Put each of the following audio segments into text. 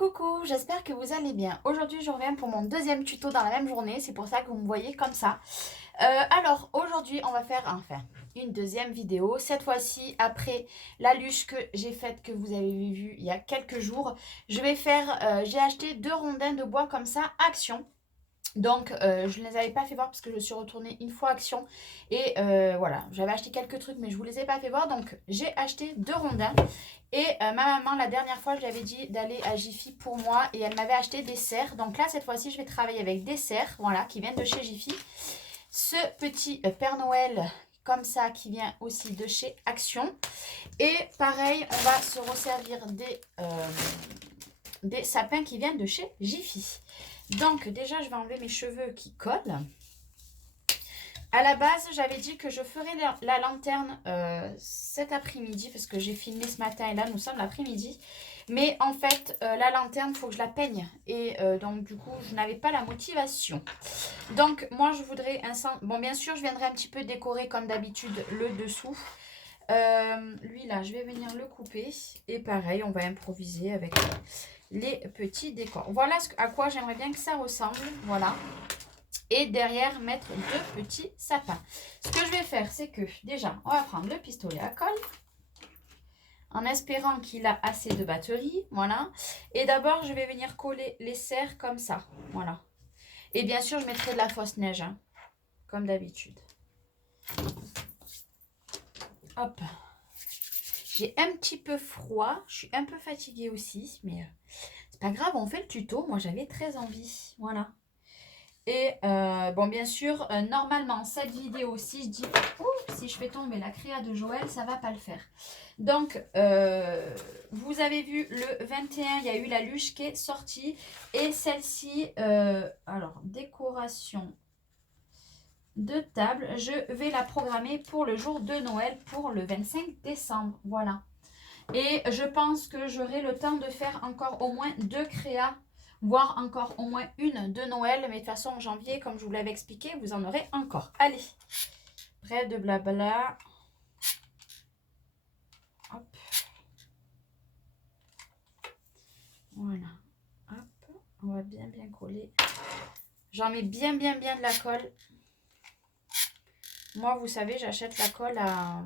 Coucou, j'espère que vous allez bien. Aujourd'hui, je reviens pour mon deuxième tuto dans la même journée. C'est pour ça que vous me voyez comme ça. Alors, aujourd'hui, on va faire une deuxième vidéo. Cette fois-ci, après la luge que j'ai faite, que vous avez vue il y a quelques jours, je vais faire, j'ai acheté 2 rondins de bois comme ça, Action. Donc, je ne les avais pas fait voir parce que je suis retournée une fois Action. Et voilà, j'avais acheté quelques trucs, mais je ne vous les ai pas fait voir. Donc, j'ai acheté 2 rondins. Et ma maman, la dernière fois, je lui avais dit d'aller à Jiffy pour moi. Et elle m'avait acheté des serres. Donc là, cette fois-ci, je vais travailler avec des serres, voilà, qui viennent de chez Jiffy. Ce petit Père Noël, comme ça, qui vient aussi de chez Action. Et pareil, on va se resservir des sapins qui viennent de chez Jiffy. Donc déjà, je vais enlever mes cheveux qui collent. À la base, j'avais dit que je ferais la lanterne cet après-midi parce que j'ai filmé ce matin et là, nous sommes l'après-midi. Mais en fait, la lanterne, il faut que je la peigne. Et donc, du coup, je n'avais pas la motivation. Donc, moi, je voudrais un... Bon, bien sûr, je viendrai un petit peu décorer comme d'habitude le dessous. Lui, là, je vais venir le couper. Et pareil, on va improviser avec les petits décors. Voilà à quoi j'aimerais bien que ça ressemble. Voilà. Et derrière, mettre 2 petits sapins. Ce que je vais faire, c'est que déjà, on va prendre le pistolet à colle. En espérant qu'il a assez de batterie. Voilà. Et d'abord, je vais venir coller les serres comme ça. Voilà. Et bien sûr, je mettrai de la fausse neige. Hein, comme d'habitude. Hop. J'ai un petit peu froid. Je suis un peu fatiguée aussi. Mais c'est pas grave, on fait le tuto. Moi, j'avais très envie. Voilà. Et bon, bien sûr, normalement, cette vidéo, si je dis, si je fais tomber la créa de Joël, ça va pas le faire. Donc, vous avez vu, le 21, il y a eu la luge qui est sortie. Et celle-ci, alors, décoration de table, je vais la programmer pour le jour de Noël, pour le 25 décembre. Voilà. Et je pense que j'aurai le temps de faire encore au moins 2 créas, voire encore au moins une de Noël. Mais de toute façon, en janvier, comme je vous l'avais expliqué, vous en aurez encore. Allez, bref de blabla. Hop. Voilà. Hop. On va bien coller. J'en mets bien de la colle. Moi, vous savez, j'achète la colle à...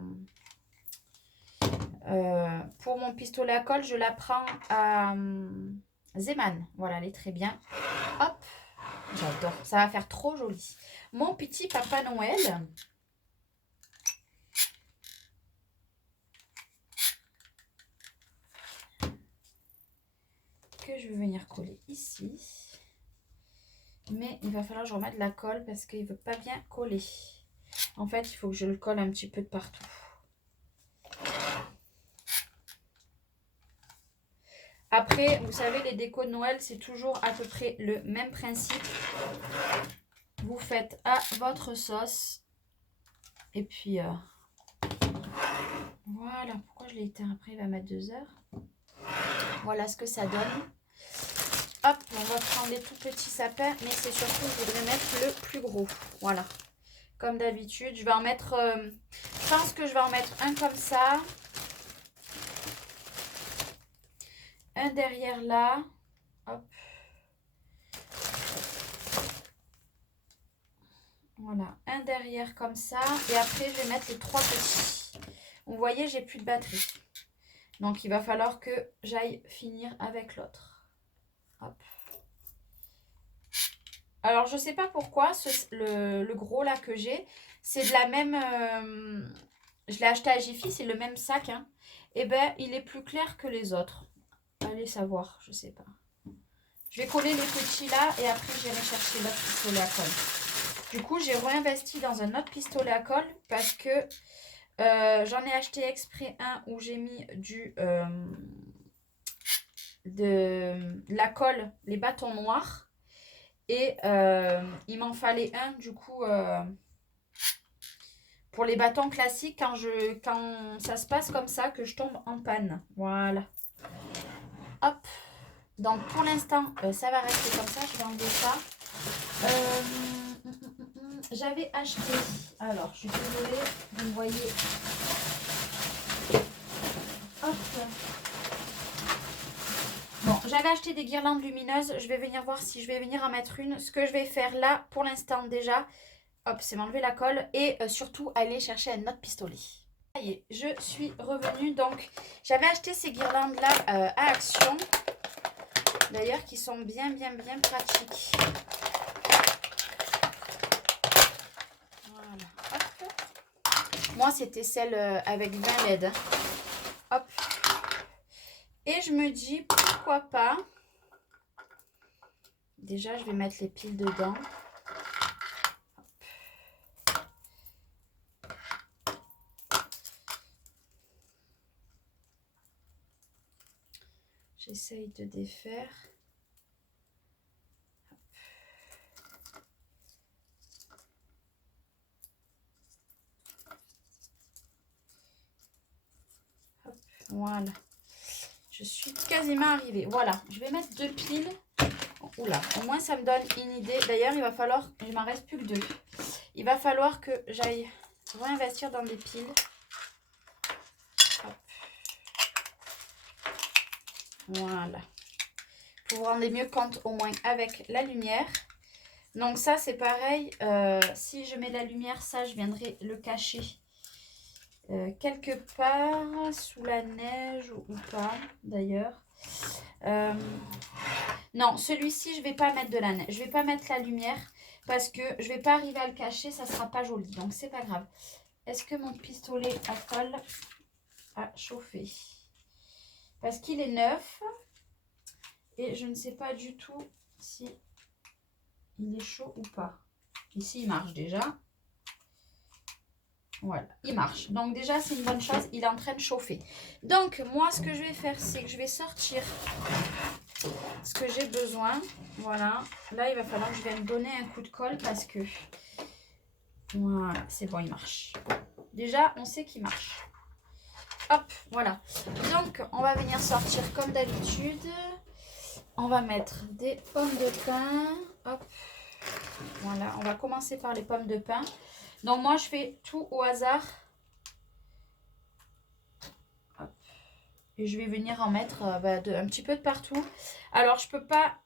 pour mon pistolet à colle, je la prends à Zeman. Voilà, elle est très bien. Hop. J'adore. Ça va faire trop joli. Mon petit Papa Noël. Que je vais venir coller ici. Mais il va falloir que je remette la colle parce qu'il ne veut pas bien coller. En fait, il faut que je le colle un petit peu de partout. Après, vous savez, les décos de Noël, c'est toujours à peu près le même principe. Vous faites à votre sauce. Et puis, voilà. Pourquoi je l'ai éteint après? Il va mettre 2 heures. Voilà ce que ça donne. Hop, on va prendre les tout petits sapins. Mais c'est surtout, je voudrais mettre le plus gros. Voilà. Comme d'habitude, je vais en mettre... je pense que je vais en mettre un comme ça. Un derrière là. Hop. Voilà. Un derrière comme ça. Et après, je vais mettre les 3 petits. Vous voyez, j'ai plus de batterie. Donc, il va falloir que j'aille finir avec l'autre. Hop. Alors, je ne sais pas pourquoi, le gros là que j'ai, c'est de la même... je l'ai acheté à Jiffy, c'est le même sac. Hein. Et ben, il est plus clair que les autres. Allez savoir, je sais pas. Je vais coller les petits là et après j'irai chercher l'autre pistolet à colle. Du coup, j'ai réinvesti dans un autre pistolet à colle parce que j'en ai acheté exprès un où j'ai mis de la colle, les bâtons noirs. Et il m'en fallait un du coup pour les bâtons classiques quand ça se passe comme ça que je tombe en panne. Voilà. Hop. Donc pour l'instant, ça va rester comme ça. Je vais enlever ça. J'avais acheté... Alors, je suis désolée, vous me voyez... Hop. Bon, j'avais j'avais acheté des guirlandes lumineuses. Je vais venir voir si je vais venir en mettre une. Ce que je vais faire là, pour l'instant déjà, hop, c'est m'enlever la colle. Et surtout, aller chercher un autre pistolet. Ça y est, je suis revenue. Donc, j'avais acheté ces guirlandes-là à Action. D'ailleurs, qui sont bien pratiques. Voilà. Hop. Moi, c'était celle avec 20 LED. Hop. Et je me dis, pourquoi pas. Déjà, je vais mettre les piles dedans. J'essaye de défaire. Hop, voilà. Je suis quasiment arrivée. Voilà, je vais mettre 2 piles. Oula, au moins ça me donne une idée. D'ailleurs, il va falloir, il m'en reste plus que 2. Il va falloir que j'aille réinvestir dans des piles. Hop. Voilà. Pour vous rendre mieux compte au moins avec la lumière. Donc ça c'est pareil. Si je mets la lumière, ça je viendrai le cacher quelque part sous la neige ou pas d'ailleurs. Non, celui-ci je vais pas mettre de la neige. Je vais pas mettre la lumière parce que je vais pas arriver à le cacher. Ça sera pas joli. Donc c'est pas grave. Est-ce que mon pistolet à colle a chauffé? Parce qu'il est neuf. Et je ne sais pas du tout si il est chaud ou pas. Ici, il marche déjà. Voilà, il marche. Donc déjà, c'est une bonne chose. Il est en train de chauffer. Donc, moi, ce que je vais faire, c'est que je vais sortir ce que j'ai besoin. Voilà. Là, il va falloir que je vienne donner un coup de colle parce que... Voilà, c'est bon, il marche. Déjà, on sait qu'il marche. Hop, voilà. Donc, on va venir sortir comme d'habitude. On va mettre des pommes de pin. Hop. Voilà, on va commencer par les pommes de pin. Donc moi, je fais tout au hasard. Hop. Et je vais venir en mettre un petit peu de partout. Alors, je peux pas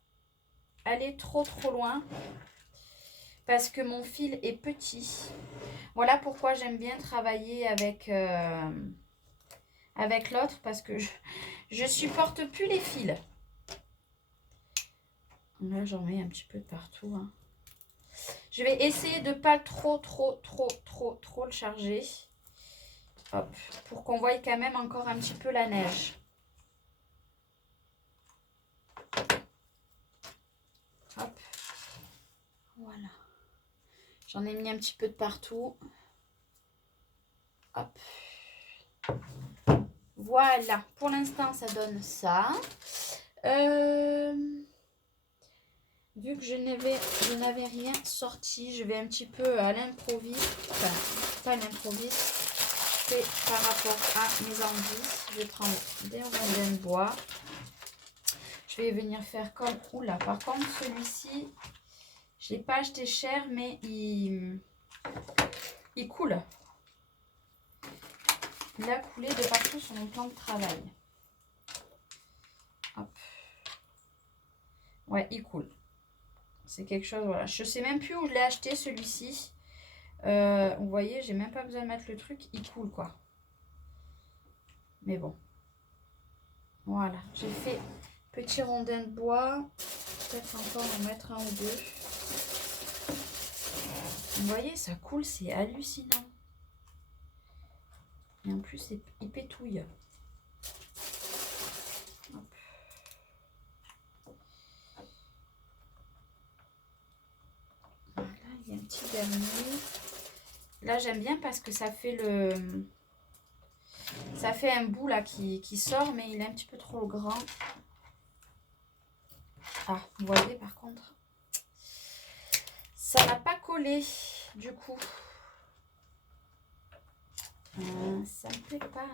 aller trop loin. Parce que mon fil est petit. Voilà pourquoi j'aime bien travailler avec, avec l'autre. Parce que je supporte plus les fils. Là, j'en mets un petit peu de partout. Hein. Je vais essayer de ne pas trop le charger. Hop, pour qu'on voie quand même encore un petit peu la neige. Hop. Voilà. J'en ai mis un petit peu de partout. Hop. Voilà. Pour l'instant, ça donne ça. Vu que je n'avais rien sorti, je vais un petit peu à l'improviste. Enfin, pas à l'improviste. C'est par rapport à mes envies. Je vais prendre des rondins de bois. Je vais venir faire comme... Oula, par contre, celui-ci, je ne l'ai pas acheté cher, mais il coule. Il a coulé de partout sur mon plan de travail. Hop. Ouais, il coule. C'est quelque chose, voilà. Je sais même plus où je l'ai acheté, celui-ci. Vous voyez, j'ai même pas besoin de mettre le truc. Il coule, quoi. Mais bon. Voilà. J'ai fait petit rondin de bois. Peut-être encore en mettre un ou deux. Vous voyez, ça coule, c'est hallucinant. Et en plus, il pétouille. Hop. Voilà, il y a un petit dernier. Là, j'aime bien parce que ça fait ça fait un bout là qui sort, mais il est un petit peu trop grand. Ah, vous voyez, par contre, ça n'a pas collé, du coup. Ça me plaît pas.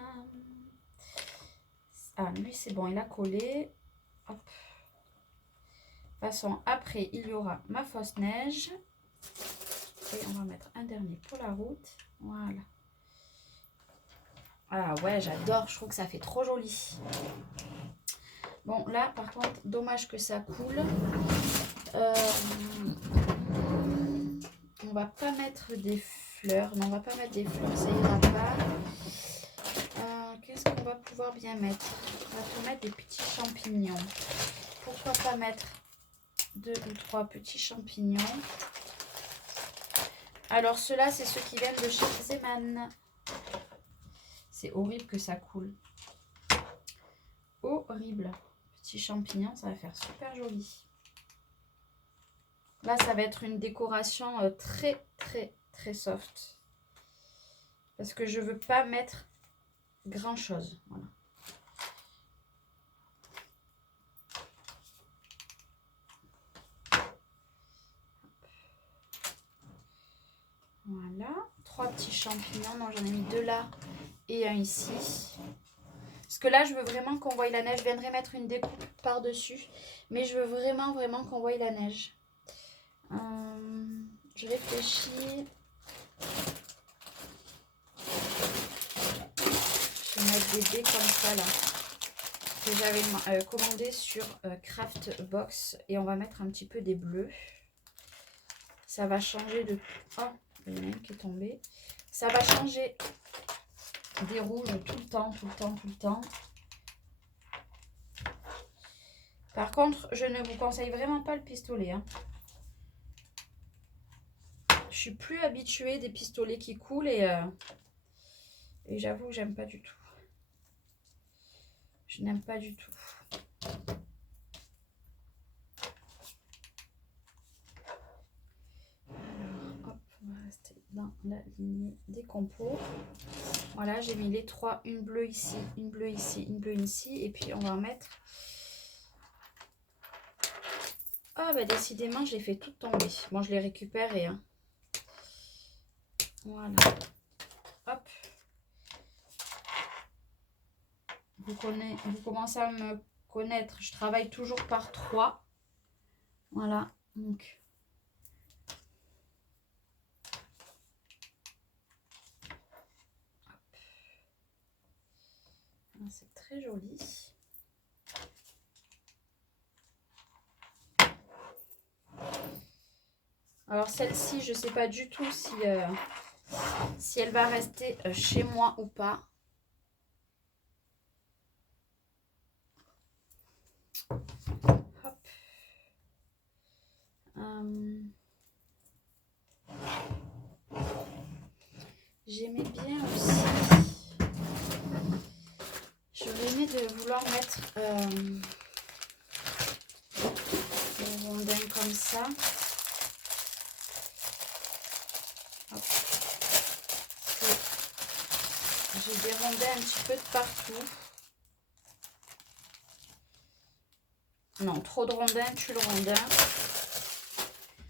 Ah, lui, c'est bon, il a collé. Hop. De toute façon, après, il y aura ma fausse neige. Et on va mettre un dernier pour la route. Voilà. Ah ouais, j'adore. Je trouve que ça fait trop joli. Bon, là, par contre, dommage que ça coule. On va pas mettre des fleurs. Non, on va pas mettre des fleurs, ça ira pas. Qu'est-ce qu'on va pouvoir bien mettre? On va pouvoir mettre des petits champignons. Pourquoi pas mettre 2 ou 3 petits champignons? Alors, ceux-là, c'est ceux qui viennent de chez Zeman. C'est horrible que ça coule. Horrible. Petits champignons, ça va faire super joli. Là, ça va être une décoration très, très, très soft. Parce que je veux pas mettre grand-chose. Voilà. Voilà. 3 petits champignons. Non, j'en ai mis 2 là et un ici. Parce que là, je veux vraiment qu'on voie la neige. Je viendrai mettre une découpe par-dessus. Mais je veux vraiment, vraiment qu'on voie la neige. Je réfléchis. Je vais mettre des dés comme ça là. Que j'avais commandé sur Craftbox. Et on va mettre un petit peu des bleus. Ça va changer de... Oh, il y en a un qui est tombé. Ça va changer des rouges tout le temps, tout le temps, tout le temps. Par contre, je ne vous conseille vraiment pas le pistolet. Hein. Je suis plus habituée des pistolets qui coulent et j'avoue que j'aime pas du tout. Je n'aime pas du tout. Alors, hop, on va rester dans la lignée des compos. Voilà, j'ai mis les 3, une bleue ici, une bleue ici, une bleue ici. Et puis, on va en mettre... Ah, bah décidément, je l'ai fait tout tomber. Bon, je l'ai récupéré. Hein. Voilà. Hop. Vous commencez à me connaître. Je travaille toujours par 3. Voilà. Donc. C'est très joli. Alors celle-ci, je ne sais pas du tout si elle va rester chez moi ou pas. Hop. J'aimais bien aussi. J'aurais aimé de vouloir mettre des rondins comme ça. J'ai des rondins un petit peu de partout. Non, trop de rondins, tue le rondin.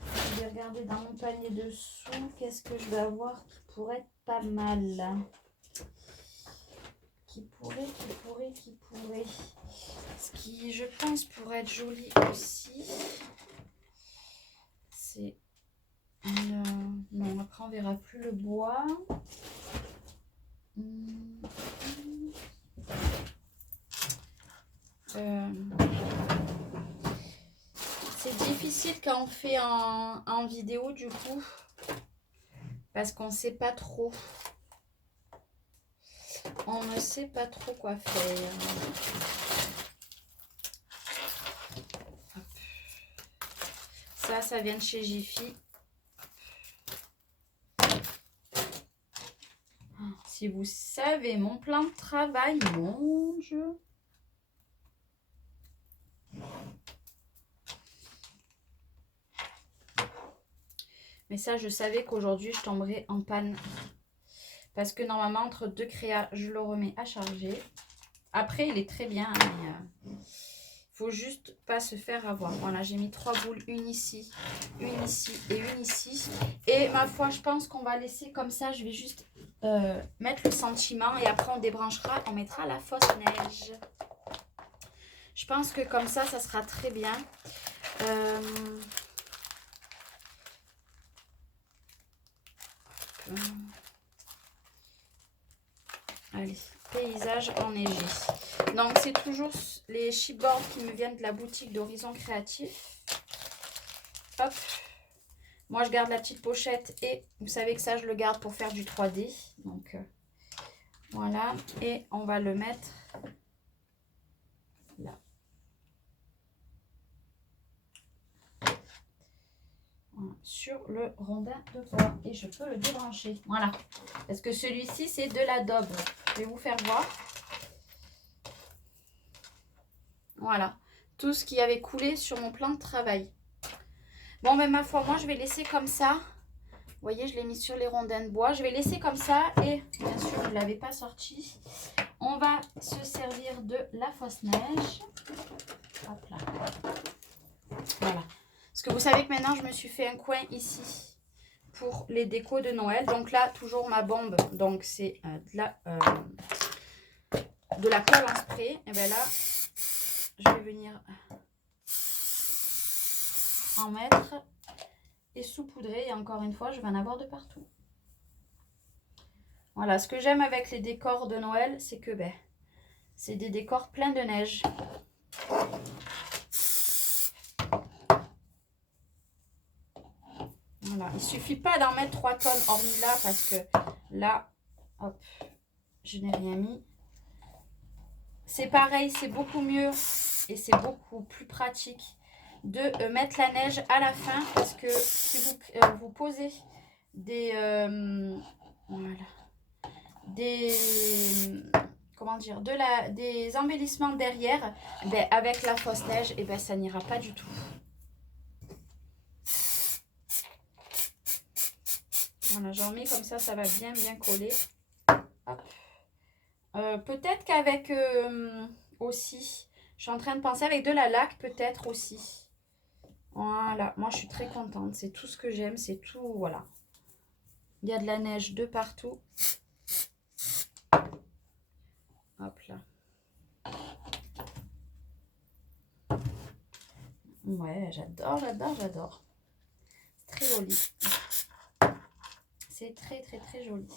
Je vais regarder dans mon panier dessous. Qu'est-ce que je vais avoir qui pourrait être pas mal. Qui pourrait. Ce qui, je pense, pourrait être joli aussi. C'est... Non, après on verra plus le bois. C'est difficile quand on fait en vidéo du coup. Parce qu'on ne sait pas trop. On ne sait pas trop quoi faire. Ça vient de chez Jiffy. Si vous savez mon plan de travail, mon Dieu. Mais ça, je savais qu'aujourd'hui, je tomberais en panne. Parce que normalement, entre 2 créas, je le remets à charger. Après, il est très bien. Mais faut juste pas se faire avoir. Voilà, j'ai mis 3 boules. Une ici et une ici. Et ma foi, je pense qu'on va laisser comme ça. Je vais juste mettre le sentiment. Et après, on débranchera. On mettra la fausse neige. Je pense que comme ça sera très bien. Allez, paysage enneigé. Donc, c'est toujours les chipboards qui me viennent de la boutique d'Horizon Créatif. Hop. Moi, je garde la petite pochette et vous savez que ça, je le garde pour faire du 3D. Donc, voilà. Et on va le mettre là. Voilà, sur le rondin de bois. Et je peux le débrancher. Voilà. Parce que celui-ci, c'est de l'adobe. Je vais vous faire voir. Voilà. Tout ce qui avait coulé sur mon plan de travail. Bon, ben ma foi, moi, je vais laisser comme ça. Vous voyez, je l'ai mis sur les rondins de bois. Je vais laisser comme ça. Et bien sûr, je ne l'avais pas sorti. On va se servir de la fausse neige. Hop là. Voilà. Parce que vous savez que maintenant, je me suis fait un coin ici pour les décos de Noël. Donc là, toujours ma bombe. Donc, c'est de la colle en spray. Et bien là, je vais venir en mettre et saupoudrer. Et encore une fois, je vais en avoir de partout. Voilà, ce que j'aime avec les décors de Noël, c'est que c'est des décors pleins de neige. Voilà, il ne suffit pas d'en mettre 3 tonnes hormis là parce que là, hop, je n'ai rien mis. C'est pareil, c'est beaucoup mieux et c'est beaucoup plus pratique de mettre la neige à la fin parce que si vous posez des comment dire, des embellissements derrière, avec la fausse neige, et ça n'ira pas du tout. Voilà, j'en mets comme ça, ça va bien coller. Peut-être qu'avec aussi, je suis en train de penser avec de la laque peut-être aussi. Voilà, moi je suis très contente, c'est tout ce que j'aime, c'est tout, voilà. Il y a de la neige de partout. Hop là. Ouais, j'adore, j'adore, j'adore. C'est très joli. C'est très, très, très joli.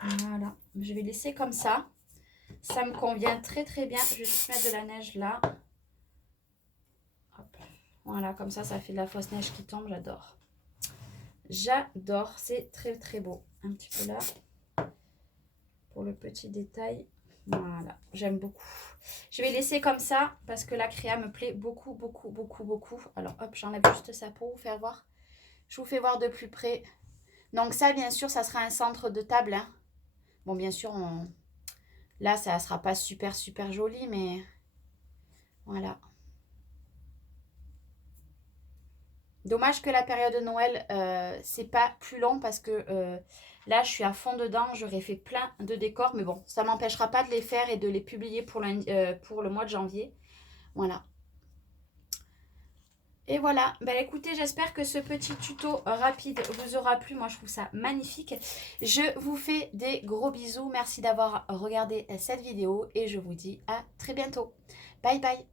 Voilà, je vais laisser comme ça. Ça me convient très, très bien. Je vais juste mettre de la neige là. Hop. Voilà, comme ça, ça fait de la fausse neige qui tombe. J'adore. J'adore. C'est très, très beau. Un petit peu là. Pour le petit détail. Voilà, j'aime beaucoup. Je vais laisser comme ça parce que la créa me plaît beaucoup, beaucoup, beaucoup, beaucoup. Alors, hop, j'enlève juste ça pour vous faire voir. Je vous fais voir de plus près. Donc ça, bien sûr, ça sera un centre de table. Hein. Bon, bien sûr, là, ça ne sera pas super, super joli, mais voilà. Dommage que la période de Noël, c'est pas plus long parce que là, je suis à fond dedans. J'aurais fait plein de décors, mais bon, ça ne m'empêchera pas de les faire et de les publier pour le mois de janvier. Voilà. Et voilà, ben écoutez, j'espère que ce petit tuto rapide vous aura plu. Moi, je trouve ça magnifique. Je vous fais des gros bisous. Merci d'avoir regardé cette vidéo et je vous dis à très bientôt. Bye bye.